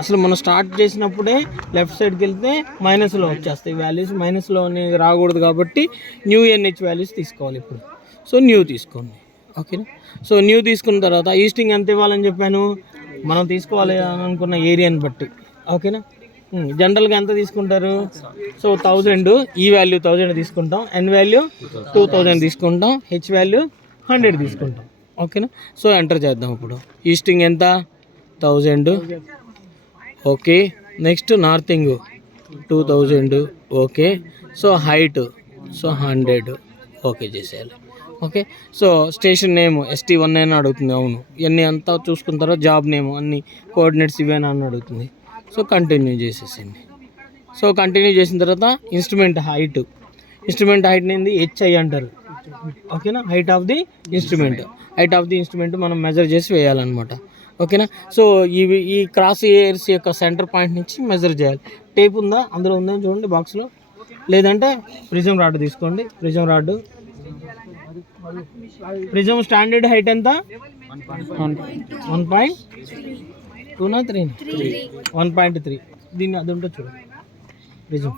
అసలు మనం స్టార్ట్ చేసినప్పుడే లెఫ్ట్ సైడ్కి వెళ్తే మైనస్లో వచ్చేస్తాయి వాల్యూస్, మైనస్లో రాకూడదు కాబట్టి న్యూ ఎన్హెచ్ వాల్యూస్ తీసుకోవాలి ఇప్పుడు. సో న్యూ తీసుకోండి, ఓకేనా. సో న్యూ తీసుకున్న తర్వాత ఈస్టింగ్ ఎంత ఇవ్వాలని చెప్పాను, మనం తీసుకోవాలి అనుకున్న ఏరియాని బట్టి, ఓకేనా. జనరల్గా ఎంత తీసుకుంటారు, సో 1000 ఈ వాల్యూ 1000 తీసుకుంటాం, ఎన్ వాల్యూ 2000 తీసుకుంటాం, హెచ్ వాల్యూ 100 తీసుకుంటాం, ఓకేనా. సో ఎంటర్ చేద్దాం ఇప్పుడు. ఈస్టింగ్ ఎంత 1000, okay. Next northing 2000, okay. So height so 100, okay చేసేయాలి, okay. So station name ST1 అని అడుగుతుంది, అవును. ఇవన్నీ అంతా చూసుకున్న తర్వాత జాబ్ నేమ్ అన్ని కోఆర్డినేట్స్ ఇవేనా అని అడుగుతుంది. సో కంటిన్యూ చేసేసింది. సో కంటిన్యూ చేసిన తర్వాత ఇన్స్ట్రుమెంట్ హైట్ ఏంది HI అంటారు, ఓకేనా. హైట్ ఆఫ్ ది ఇన్స్ట్రుమెంట్ మనం మెజర్ చేసి వేయాలన్నమాట, ఓకేనా. సో ఈ క్రాస్ ఇయర్స్ యొక్క సెంటర్ పాయింట్ నుంచి మెజర్ చేయాలి. టేప్ ఉందా, అందులో ఉందని చూడండి బాక్స్లో, లేదంటే ప్రిజం రాడ్ తీసుకోండి. ప్రిజం స్టాండర్డ్ హైట్ ఎంత 1.2 1.3. దీన్ని అది ఉంటుంది చూడు ప్రిజం